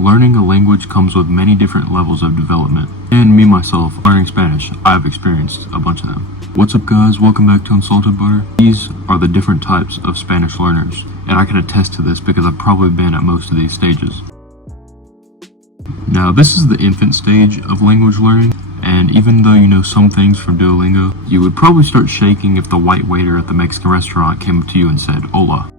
learning a language comes with many different levels of development. And me myself, learning Spanish, I've experienced a bunch of them. What's up guys, welcome back to Unsalted Butter. These are the different types of Spanish learners, and I can attest to this because I've probably been at most of these stages. Now this is the infant stage of language learning, and even though you know some things from Duolingo, you would probably start shaking if the white waiter at the Mexican restaurant came up to you and said, "Hola."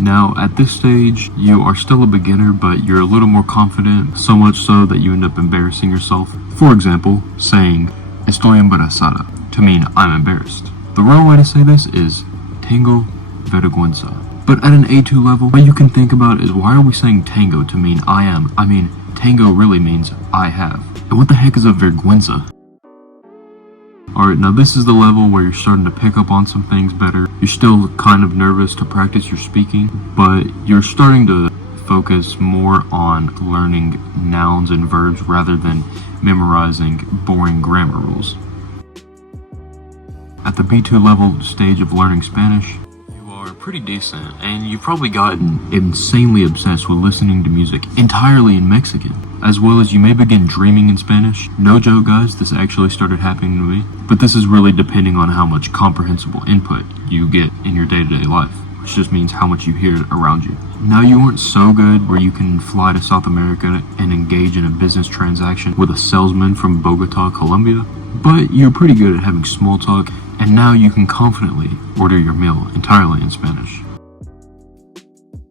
Now, at this stage, you are still a beginner, but you're a little more confident, so much so that you end up embarrassing yourself. For example, saying, "Estoy embarazada," to mean I'm embarrassed. The real way to say this is, "Tengo vergüenza." But at an A2 level, what you can think about is, why are we saying tango to mean I am? I mean, tango really means I have. And what the heck is a vergüenza? Alright, now this is the level where you're starting to pick up on some things better. You're still kind of nervous to practice your speaking, but you're starting to focus more on learning nouns and verbs rather than memorizing boring grammar rules. At the B2 level stage of learning Spanish, you are pretty decent, and you've probably gotten insanely obsessed with listening to music entirely in Mexican, as well as you may begin dreaming in Spanish. No joke guys, this actually started happening to me, but this is really depending on how much comprehensible input you get in your day-to-day life, which just means how much you hear around you. Now you aren't so good where you can fly to South America and engage in a business transaction with a salesman from Bogota, Colombia, but you're pretty good at having small talk, and now you can confidently order your meal entirely in Spanish.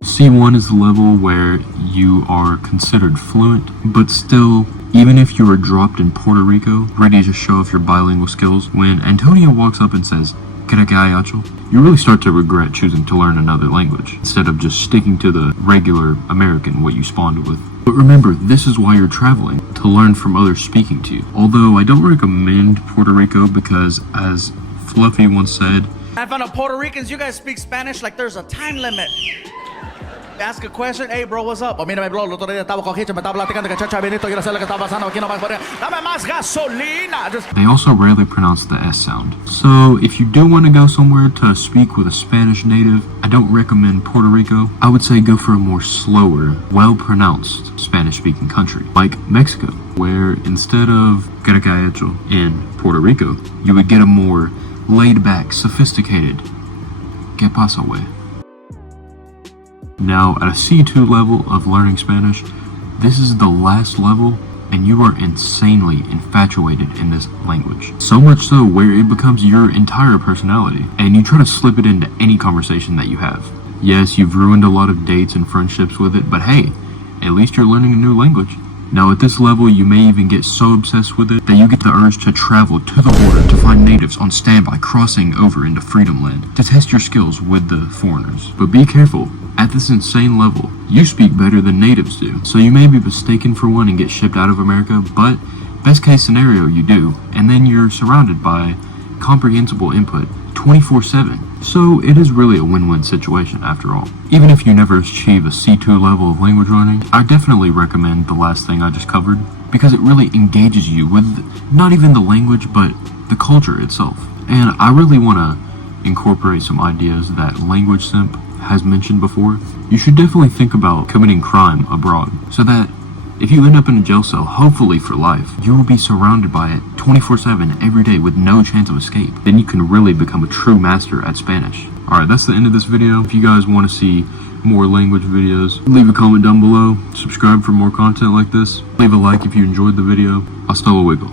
C1 is the level where you are considered fluent, but still, even if you are dropped in Puerto Rico, ready to show off your bilingual skills, when Antonio walks up and says, "¿Qué hay, Acho?" you really start to regret choosing to learn another language, instead of just sticking to the regular American, what you spawned with. But remember, this is why you're traveling, to learn from others speaking to you. Although I don't recommend Puerto Rico because, as Fluffy once said, I found out Puerto Ricans, you guys speak Spanish like there's a time limit. Ask a question, "Hey bro, what's up?" "O mira, bro, el otro día estaba con Hitcher, me estaba platicando que chacha Benito, quiero saber lo que está pasando aquí, no más poder. Dame más gasolina." They also rarely pronounce the S sound. So if you do want to go somewhere to speak with a Spanish native, I don't recommend Puerto Rico. I would say go for a more slower, well-pronounced Spanish-speaking country, like Mexico, where instead of "¿Qué hay hecho?" in Puerto Rico, you would get a more laid-back, sophisticated "¿Qué pasa, güey?" Now, at a C2 level of learning Spanish, this is the last level, and you are insanely infatuated in this language. So much so where it becomes your entire personality, and you try to slip it into any conversation that you have. Yes, you've ruined a lot of dates and friendships with it, but hey, at least you're learning a new language. Now at this level, you may even get so obsessed with it that you get the urge to travel to the border to find natives on standby crossing over into Freedom Land to test your skills with the foreigners. But be careful, at this insane level, you speak better than natives do, so you may be mistaken for one and get shipped out of America, but best case scenario you do, and then you're surrounded by comprehensible input 24/7. So it is really a win-win situation after all. Even if you never achieve a C2 level of language learning, I definitely recommend the last thing I just covered, because it really engages you with not even the language, but the culture itself. And I really want to incorporate some ideas that Language Simp has mentioned before. You should definitely think about committing crime abroad, so that if you end up in a jail cell, hopefully for life, you will be surrounded by it 24/7 every day with no chance of escape. Then you can really become a true master at Spanish. Alright, that's the end of this video. If you guys want to see more language videos, leave a comment down below, subscribe for more content like this, leave a like if you enjoyed the video. Hasta luego.